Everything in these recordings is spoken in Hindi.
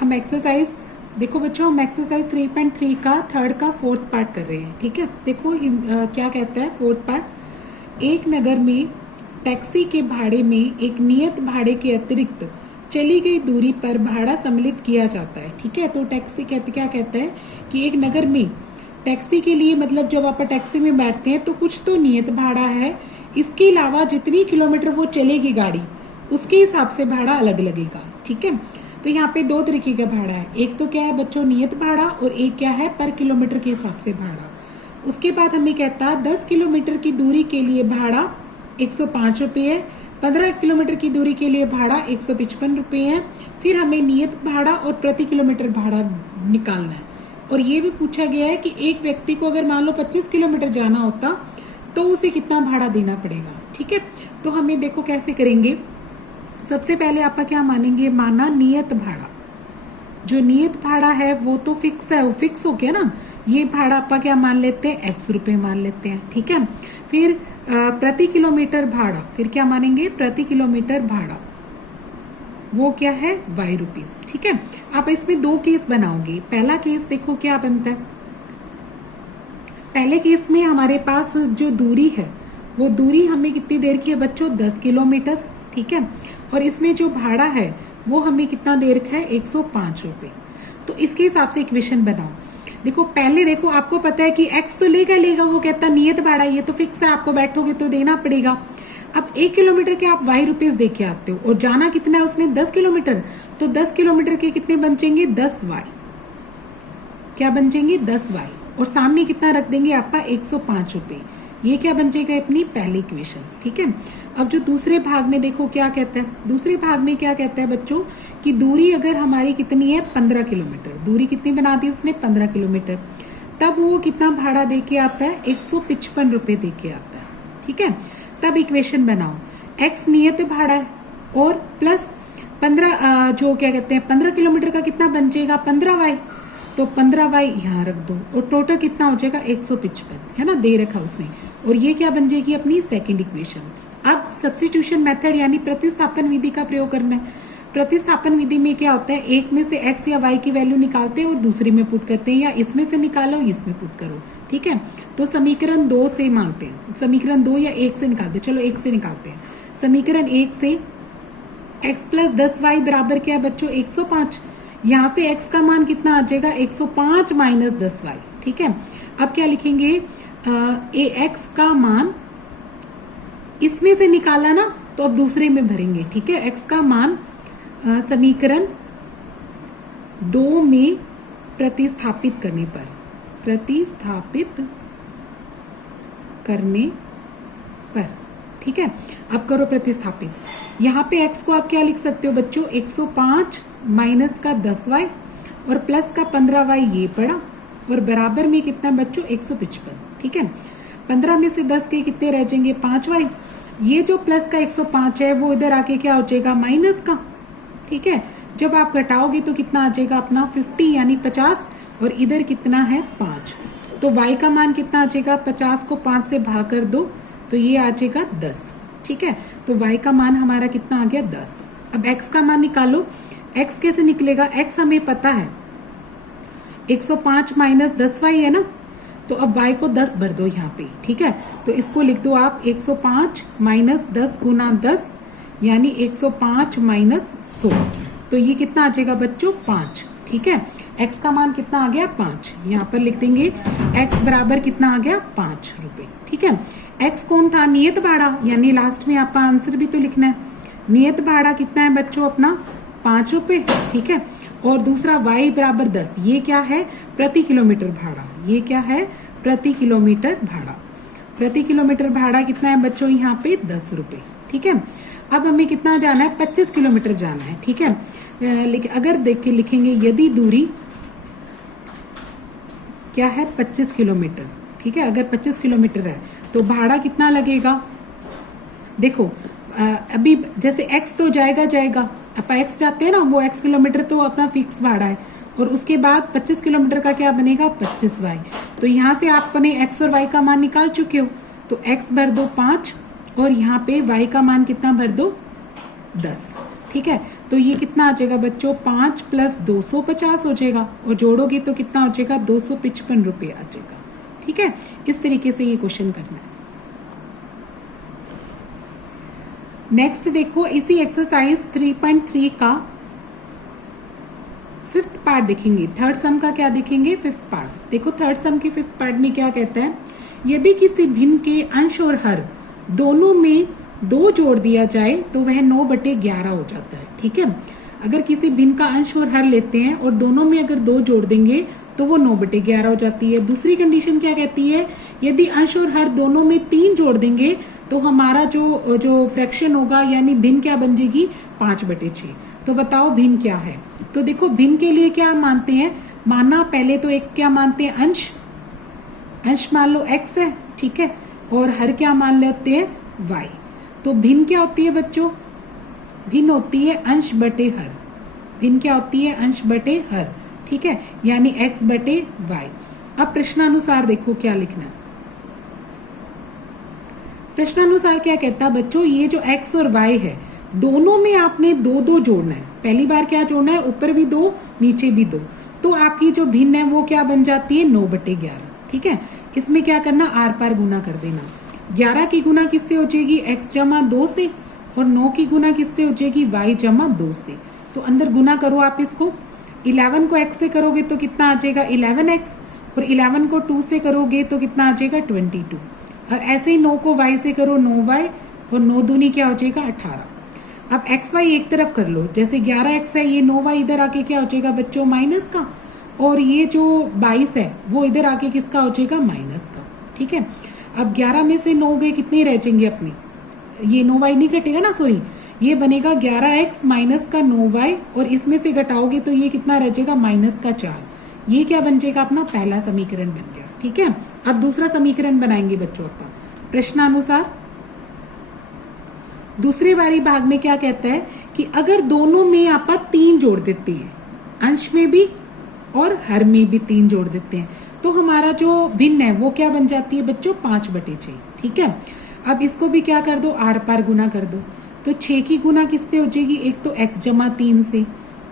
हम एक्सरसाइज देखो बच्चों, हम एक्सरसाइज 3.3 का थर्ड का फोर्थ पार्ट कर रहे हैं। ठीक है, देखो क्या कहता है फोर्थ पार्ट। एक नगर में टैक्सी के भाड़े में एक नियत भाड़े के अतिरिक्त चली गई दूरी पर भाड़ा सम्मिलित किया जाता है। ठीक है, तो टैक्सी क्या कहता है कि एक नगर में टैक्सी के लिए, मतलब जब आप टैक्सी में बैठते हैं तो कुछ तो नियत भाड़ा है, इसके अलावा जितनी किलोमीटर वो चलेगी गाड़ी उसके हिसाब से भाड़ा अलग लगेगा। ठीक है, तो यहाँ पे दो तरीके का भाड़ा है। एक तो क्या है बच्चों नियत भाड़ा, और एक क्या है पर किलोमीटर के हिसाब से भाड़ा। उसके बाद हमें कहता है 10 किलोमीटर की दूरी के लिए भाड़ा 105 रुपये है, 15 किलोमीटर की दूरी के लिए भाड़ा 155 रुपये है। फिर हमें नियत भाड़ा और प्रति किलोमीटर भाड़ा निकालना है। और ये भी पूछा गया है कि एक व्यक्ति को अगर मान लो 25 किलोमीटर जाना होता तो उसे कितना भाड़ा देना पड़ेगा। ठीक है, तो हमें देखो कैसे करेंगे। सबसे पहले आपका क्या मानेंगे, माना नियत भाड़ा। जो नियत भाड़ा है वो तो फिक्स है, वो फिक्स हो गया ना। ये भाड़ा आपका क्या मान लेते हैं, x रुपये मान लेते हैं। ठीक है, फिर प्रति किलोमीटर भाड़ा, फिर क्या मानेंगे प्रति किलोमीटर भाड़ा, वो क्या है y रुपीज। ठीक है, आप इसमें दो केस बनाओगे। पहला केस देखो क्या बनता है। पहले केस में हमारे पास जो दूरी है वो दूरी हमें कितनी देर की है बच्चों, 10 किलोमीटर। ठीक है, और इसमें जो भाड़ा है वो हमें कितना दे रखा है, 105 रुपये। तो इसके हिसाब से इक्वेशन बनाओ। देखो पहले देखो आपको पता है कि x तो लेगा, वो कहता नियत भाड़ा, ये तो फिक्स है, आपको बैठोगे तो देना पड़ेगा। अब 1 किलोमीटर के आप y रुपीज दे के आते हो, और जाना कितना है उसने 10 किलोमीटर, तो 10 किलोमीटर के कितने बचेंगे 10y। क्या बचेंगे 10y, और सामने कितना रख देंगे आपका 105 रुपये। ये क्या बन जाएगा अपनी पहली इक्वेशन। ठीक है, अब जो दूसरे भाग में देखो क्या कहता है। दूसरे भाग में क्या कहता है बच्चों कि दूरी अगर हमारी कितनी है 15 किलोमीटर, दूरी कितनी बना दी उसने 15 किलोमीटर, तब वो कितना भाड़ा दे के आता है 155 रुपये दे के आता है। ठीक है, तब इक्वेशन बनाओ, x नियत भाड़ा है और प्लस 15 जो क्या कहते हैं 15 किलोमीटर का कितना बन जाएगा 15y, तो 15y यहाँ रख दो, और टोटल कितना हो जाएगा 155, है ना, दे रखा उसने। और ये क्या बन जाएगी अपनी सेकंड इक्वेशन। अब सब्स्टिट्यूशन मेथड यानी प्रतिस्थापन विधि का प्रयोग करना है। प्रतिस्थापन विधि में क्या होता है, एक में से x या y की वैल्यू निकालते हैं और दूसरे में पुट करते हैं, या इसमें से निकालो इसमें पुट करो। ठीक है, तो समीकरण 2 से मांगते हैं, समीकरण 2 या 1 से निकालते हैं। चलो 1 से निकालते हैं। समीकरण 1 से x प्लस 10y बराबर क्या है बच्चों 105। यहाँ से x का मान कितना आ जाएगा 105 माइनस 10y। ठीक है, अब क्या लिखेंगे x का मान इसमें से निकाला ना, तो अब दूसरे में भरेंगे। ठीक है, x का मान समीकरण 2 में प्रतिस्थापित करने पर, ठीक है, अब करो प्रतिस्थापित। यहाँ पे x को आप क्या लिख सकते हो बच्चों 105 माइनस का 10y और प्लस का 15y ये पड़ा, और बराबर में कितना बच्चों 155। ठीक है, 15 में से 10 के कितने रह जाएंगे 5y। ये जो प्लस का 105 है वो इधर आके क्या हो जाएगा माइनस का। ठीक है, जब आप घटाओगे तो कितना आ जाएगा अपना 50 यानी 50, और इधर कितना है 5, तो y का मान कितना आ जाएगा 50 को 5 से भाग कर दो तो ये आ जाएगा 10। ठीक है, तो y का मान हमारा कितना आ गया 10। अब x का मान निकालो। x कैसे निकलेगा, x हमें पता है 105 माइनस 10y है ना, तो अब y को 10 भर दो यहाँ पे। ठीक है, तो इसको लिख दो आप 105 माइनस 10 गुना 10 यानी 105 माइनस 100, तो ये कितना आ जाएगा बच्चों 5। ठीक है, x का मान कितना आ गया 5, यहाँ पर लिख देंगे x बराबर कितना आ गया 5 रुपये। ठीक है, x कौन था नियत भाड़ा, यानी लास्ट में आपका आंसर भी तो लिखना है। नियत भाड़ा कितना है बच्चों अपना 5 रुपये। ठीक है, और दूसरा y बराबर 10, ये क्या है प्रति किलोमीटर भाड़ा, ये क्या है प्रति किलोमीटर भाड़ा। प्रति किलोमीटर भाड़ा कितना है बच्चों यहाँ पे 10 रुपये। ठीक है, अब हमें कितना जाना है 25 किलोमीटर जाना है। ठीक है, अगर देख के लिखेंगे यदि दूरी क्या है 25 किलोमीटर। ठीक है, अगर 25 किलोमीटर है तो भाड़ा कितना लगेगा। देखो अभी जैसे x तो जाएगा, आप x जाते हैं ना, वो x किलोमीटर तो अपना फिक्स भाड़ा है, और उसके बाद 25 किलोमीटर का क्या बनेगा 25y। तो यहाँ से आपने x और y का मान निकाल चुके हो, तो x भर दो 5 और यहाँ पे y का मान कितना भर दो 10। ठीक है, तो ये कितना आ जाएगा बच्चों 5 + 250 हो जाएगा और जोड़ोगे तो कितना हो जाएगा 255 रुपये आ जाएगा। ठीक है, इस तरीके से ये क्वेश्चन करना है। नेक्स्ट देखो इसी एक्सरसाइज 3.3 का 5th पार्ट देखेंगे। थर्ड सम का क्या देखेंगे 5th पार्ट। देखो थर्ड सम के 5th पार्ट में क्या कहता है, यदि किसी भिन्न के अंश और हर दोनों में 2 जोड़ दिया जाए तो वह 9/11 हो जाता है। ठीक है, अगर किसी भिन्न का अंश और हर लेते हैं और दोनों में अगर 2 जोड़ देंगे तो वो 9/11 हो जाती है। दूसरी कंडीशन क्या कहती है, यदि अंश और हर दोनों में 3 जोड़ देंगे तो हमारा जो फ्रैक्शन होगा यानी भिन्न क्या बन जाएगी 5/6। तो बताओ भिन्न क्या है। तो देखो भिन्न के लिए क्या मानते हैं, माना पहले तो एक क्या मानते हैं अंश मान लो x है। ठीक है, और हर क्या मान लेते हैं y। तो भिन्न क्या होती है बच्चों, भिन्न होती है अंश बटे हर। भिन्न क्या होती है अंश बटे हर। ठीक है, यानी x/y। अब प्रश्नानुसार देखो क्या लिखना है। प्रश्नानुसार क्या कहता है बच्चों, ये जो x और y है दोनों में आपने 2-2 जोड़ना है। पहली बार क्या जोड़ना है, ऊपर भी 2 नीचे भी 2। तो आपकी जो भिन्न है वो क्या बन जाती है 9/11। ठीक है, इसमें क्या करना आर पार गुना कर देना। 11 की गुना किससे हो जाएगी x जमा 2 से, और 9 की गुना किससे हो जाएगी y जमा 2 से। तो अंदर गुना करो आप इसको। 11 को x से करोगे तो कितना आ जाएगा 11x, और 11 को 2 से करोगे तो कितना आ जाएगा 22। और ऐसे ही 9 को y से करो 9y, और 9 दूनी क्या हो जाएगा 18। अब xy एक तरफ कर लो, जैसे 11x है ये 9y इधर आके क्या हो जाएगा बच्चों माइनस का, और ये जो 22 है वो इधर आके किसका हो जाएगा माइनस का। ठीक है, अब 11 में से 9 गए कितने रह जाएंगे अपने, ये 9y नहीं घटेगा ना, सॉरी ये बनेगा 11x माइनस का 9y, और इसमें से घटाओगे तो ये कितना रह जाएगा -4। ये क्या बन जाएगा अपना पहला समीकरण बन गया। ठीक है, अब दूसरा समीकरण बनाएंगे बच्चों अपना प्रश्नानुसार। दूसरे वाली भाग में क्या कहता है कि अगर दोनों में आप 3 जोड़ देते हैं, अंश में भी और हर में भी 3 जोड़ देते हैं, तो हमारा जो भिन्न है वो क्या बन जाती है बच्चों 5/6। ठीक है, अब इसको भी क्या कर दो आर पार गुना कर दो। तो 6 की गुना किससे हो जाएगी, एक तो x जमा 3 से,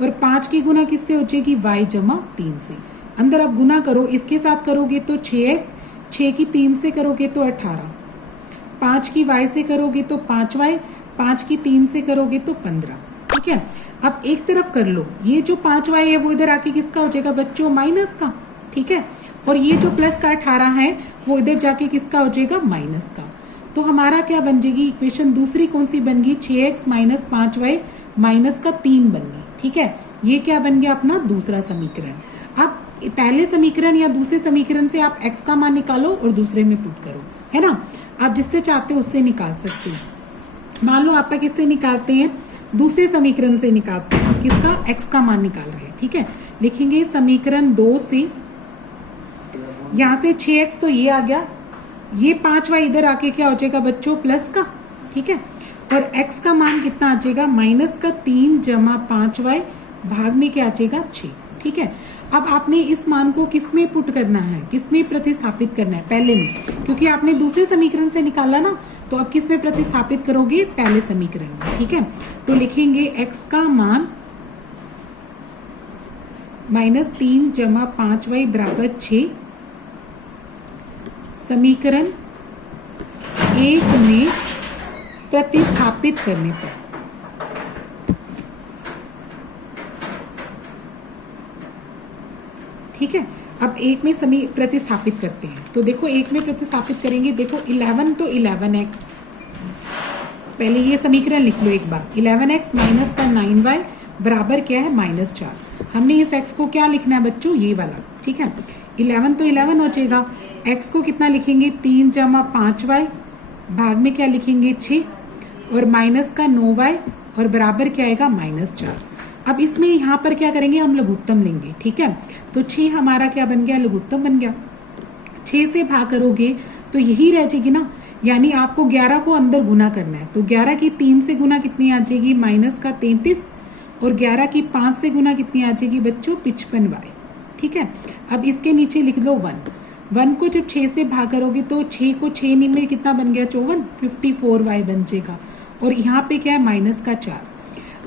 और 5 की गुना किससे हो जाएगी y जमा 3 से। अंदर अब गुना करो, इसके साथ करोगे तो 6x, 6 की 3 से करोगे तो 18, 5 की y से करोगे तो 5y, 5 की 3 से करोगे तो 15। ठीक है, अब एक तरफ कर लो, ये जो 5y है वो इधर आके किसका हो जाएगा बच्चों माइनस का। ठीक है, और ये जो प्लस का 18 है वो इधर जाके किसका हो जाएगा माइनस का। तो हमारा क्या बन जाएगी इक्वेशन दूसरी कौन सी बन गई 6x - 5y - 3 बन गई। ठीक है, ये क्या बन गया अपना दूसरा समीकरण। अब पहले समीकरण या दूसरे समीकरण से आप x का मान निकालो और दूसरे में पुट करो, है ना। आप जिससे चाहते हो उससे निकाल सकते हो। मान लो आप किससे निकालते हैं, दूसरे समीकरण से निकालते हैं, किसका x का मान निकाल रहे हैं। ठीक है, लिखेंगे समीकरण 2 से, यहाँ से 6x तो ये आ गया, ये 5y इधर आके क्या हो जाएगा बच्चों प्लस का। ठीक है, और x का मान कितना आ जाएगा -3 जमा 5y भाग में क्या आ जाएगा 6। ठीक है, अब आपने इस मान को किस में पुट करना है, किस में प्रतिस्थापित करना है, पहले में, क्योंकि आपने दूसरे समीकरण से निकाला ना, तो अब किस में प्रतिस्थापित करोगे पहले समीकरण में। ठीक है, तो लिखेंगे x का मान -3 जमा 5y बराबर 6 समीकरण 1 में प्रतिस्थापित करने पर। ठीक है, अब 1 में प्रतिस्थापित करते हैं, तो देखो 1 में प्रतिस्थापित करेंगे, देखो 11 तो 11x, पहले ये समीकरण लिख लो एक बार, 11x माइनस का 9y बराबर क्या है -4। हमने इस x को क्या लिखना है बच्चों ये वाला। ठीक है, 11 तो 11 हो जाएगा, x को कितना लिखेंगे 3 जमा 5y भाग में क्या लिखेंगे 6, और माइनस का 9y और बराबर क्या आएगा -4। अब इसमें यहाँ पर क्या करेंगे हम लघुत्तम लेंगे। ठीक है, तो 6 हमारा क्या बन गया लघुत्तम बन गया। 6 से भाग करोगे तो यही रह जाएगी ना, यानी आपको 11 को अंदर गुना करना है, तो 11 की 3 से गुना कितनी आ जाएगी -33, और 11 की 5 से गुना कितनी आ जाएगी बच्चों 55y। ठीक है, अब इसके नीचे लिख दो 1 को जब 6 से भाग करोगे तो 6 को 6 नी में कितना बन गया 54, 54y बन जाएगा, और यहाँ पे क्या है -4।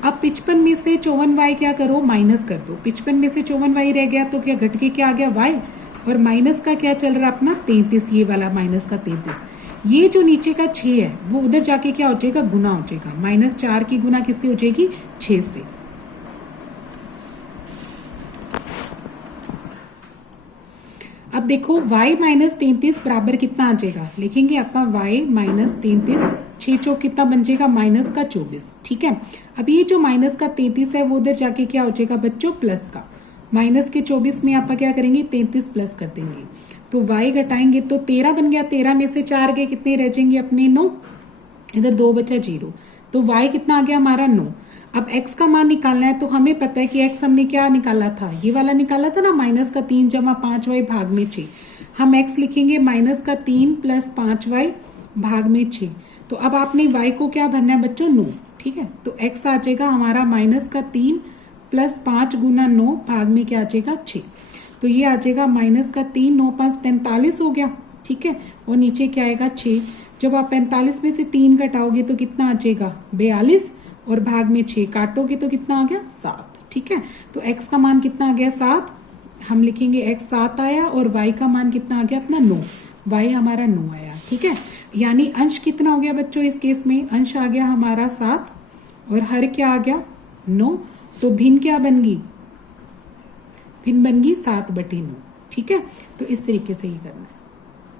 अब 55 में से 54y क्या करो, माइनस कर दो। 55 में से 54y रह गया तो क्या घट के क्या आ गया, y, और माइनस का क्या चल रहा है अपना 33, ये वाला माइनस का 33। ये जो नीचे का 6 है वो उधर जाके क्या हो जाएगा, गुना हो जाएगा। -4 की गुना किससे हो जाएगी, 6 से। अब देखो y -33 बराबर कितना आ जाएगा, लिखेंगे अपना y -33, 6 चौक कितना बन जाएगा, माइनस का 24, ठीक है। अब ये जो माइनस का 33 है वो उधर जाके क्या हो जाएगा बच्चों, प्लस का, माइनस के 24 में आप क्या करेंगे, 33 प्लस कर देंगे, तो y घटाएंगे तो 13 बन गया। 13 में से 4 गए, कितने रह जाएंगे अपने, 9, इधर 2 बचा 0, तो y कितना आ गया हमारा, 9। अब x का मान निकालना है तो हमें पता है कि x हमने क्या निकाला था, ये वाला निकाला था ना, माइनस का 3 जमा 5y भाग में 6। हम x लिखेंगे माइनस का 3 प्लस 5y भाग में 6। तो अब आपने y को क्या भरना है बच्चों, 9, ठीक है। तो x आ जाएगा हमारा माइनस का 3 प्लस 5 गुना 9 भाग में क्या आ जाएगा, 6। तो ये आ जाएगा माइनस का 3, 9 5 45 हो गया, ठीक है। और नीचे क्या आएगा, 6। जब आप 45 में से 3 घटाओगे तो कितना आ जाएगा, 42, और भाग में 6 काटोगे तो कितना आ गया, 7, ठीक है। तो x का मान कितना आ गया, 7। हम लिखेंगे x 7 आया, और y का मान कितना आ गया अपना, 9, y हमारा 9 आया, ठीक है। यानी अंश कितना हो गया बच्चों, इस केस में अंश आ गया हमारा 7, और हर क्या आ गया, 9। तो भिन्न क्या बन गई, भिन्न बन गई 7/9, ठीक है। तो इस तरीके से ही करना है।